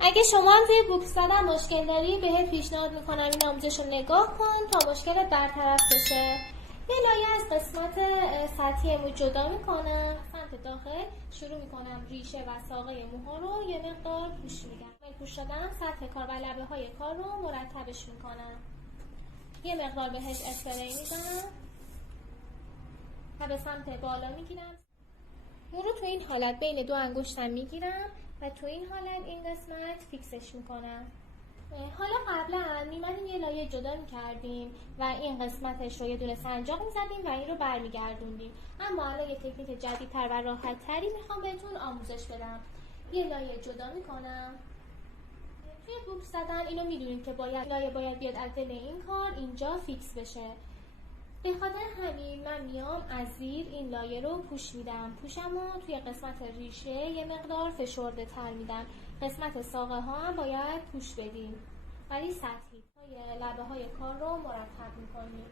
اگه شما هم توی بوکس زدن مشکل داری بهت پیشنهاد میکنم این آموزش رو نگاه کن تا مشکلت برطرف بشه. یه لایه از قسمت سطحی مو جدا میکنم، سمت داخل شروع میکنم ریشه و ساقه موها رو یه مقدار پوش میدم. پوش دادم سطح کار و لبه های کار رو مرتبش میکنم. یه مقدار بهش اسپری میزنم و به سمت بالا میگیرم. مو رو تو این حالت بین دو انگشتم میگیرم و تو این حالت این قسمت فیکسش میکنم. حالا قبلا میمدیم یه لایه جدا میکردیم و این قسمتش رو یه دونه سنجاق میزدیم و این رو برمیگردوندیم، اما الان یه تکنیک جدیدتر و راحت تری میخوام بهتون آموزش بدم. یه لایه جدا میکنم. توی بوکس زدن اینو میدونید که لایه باید بیاد از دل این کار اینجا فیکس بشه. به خاطر همین من میام از زیر این لایه رو پوش میدم. پوشم رو توی قسمت ریشه یه مقدار فشرده تر میدم. قسمت ساقه ها هم باید پوش بدیم ولی سطحی. لبه های کار رو مرتب میکنیم.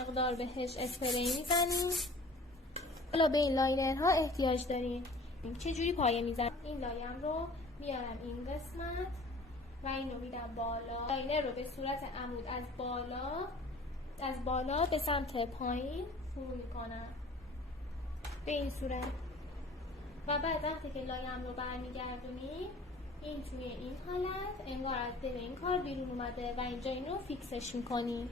مقدار بهش اسپری میزنیم. حالا به این لاینرها احتیاج داریم. چجوری پایه میزنم؟ این لایم رو میارم این قسمت و اینو میدم بالا. لاینر رو به صورت عمود از بالا به سمت پایین فرو میکنم به این صورت و بعد وقتی که لایم رو برمیگردونیم این توی این حالت انگار از دل این کار بیرون اومده و اینجا اینو فیکسش میکنیم.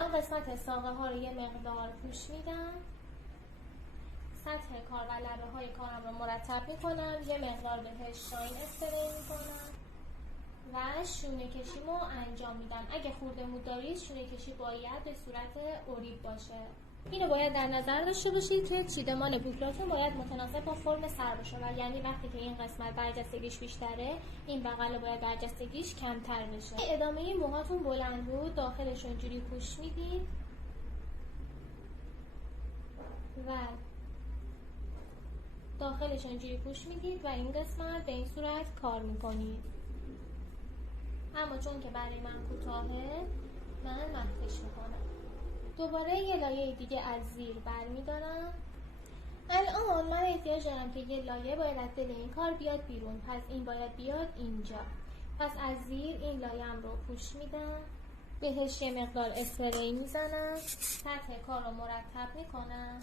من قسمت ساقه ها رو یه مقدار پوش میدم. سطح کار و لبه های کارم رو مرتب میکنم. یه مقدار بهش شاین اسپری میکنم و شونه کشیمو انجام میدم. اگه خورده مو دارید شونه کشی باید به صورت اوریب باشه. اینو باید در نظر داشته باشید که چیدمان بوکلاتون باید متناسب با فرم سر باشه و یعنی وقتی که این قسمت برجستگیش بیشتره این بغل باید برجستگیش کمتر بشه. ادامه موهاتون بلند بود داخلش اینجوری پوش میدید و این قسمت به این صورت کار میکنید. اما چون که برای من کوتاهه من مخفیش میکنم. دوباره یه لایه دیگه از زیر برمیدارم. الان من احتیاج دارم که یه لایه باید از دل این کار بیاد بیرون، پس این باید بیاد اینجا. پس از زیر این لایه‌ام رو پوش میدم، بهش یه مقدار اسپری میزنم، سطح کار رو مرتب میکنم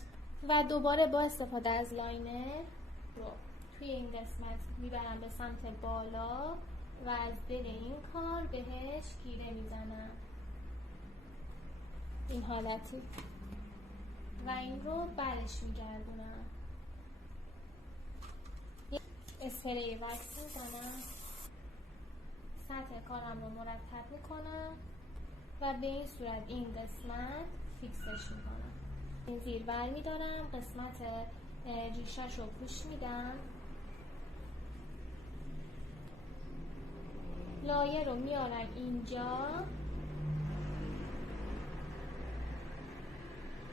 و دوباره با استفاده از لاینر رو توی این قسمت میبرم به سمت بالا و از دل این کار بهش گیره میزنم این حالتی و این رو برش میگردونم. اسپری وکس میزنم، سطح کارم رو مرتب میکنم و به این صورت این قسمت فیکسش میکنم. این زیر بر میدارم، قسمت ریشش رو پوش میدم، لایه رو میارم اینجا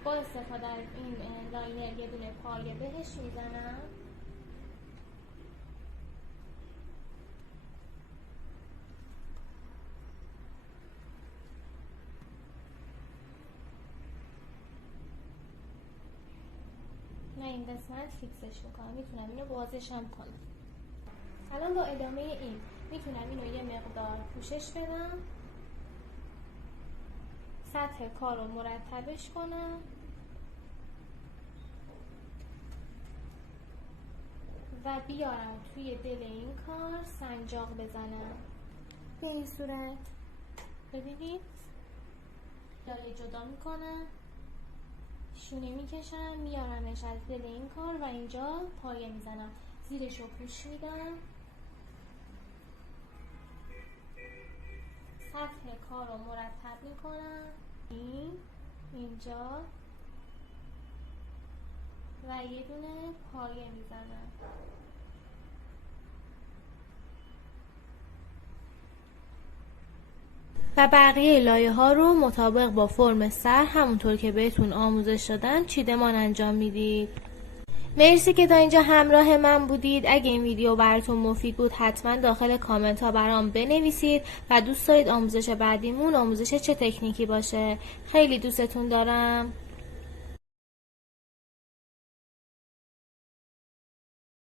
با استفاده از این لاینر یه دونه پایه بهش میزنم من این قسمت فیکسش میکنم. میتونم اینو بازش هم کنم. الان با ادامه این میتونم اینو یه مقدار پوشش بدم، سطح کار رو مرتبش کنم و بیارم توی دل این کار سنجاق بزنم به این صورت. ببینید لایه جدا میکنم، شونه میکشم، میارمش از دل این کار و اینجا پایه میزنم، زیرش رو پوش میدم، سطح کار رو مرتب میکنم اینجا و یه دونه پایه میزنم. و بقیه لایه ها رو مطابق با فرم سر همونطور که بهتون آموزش دادن چیدمان انجام میدید. مرسی که تا اینجا همراه من بودید. اگه این ویدیو براتون مفید بود حتما داخل کامنت ها برام بنویسید و دوست دارید آموزش بعدیمون آموزش چه تکنیکی باشه. خیلی دوستتون دارم.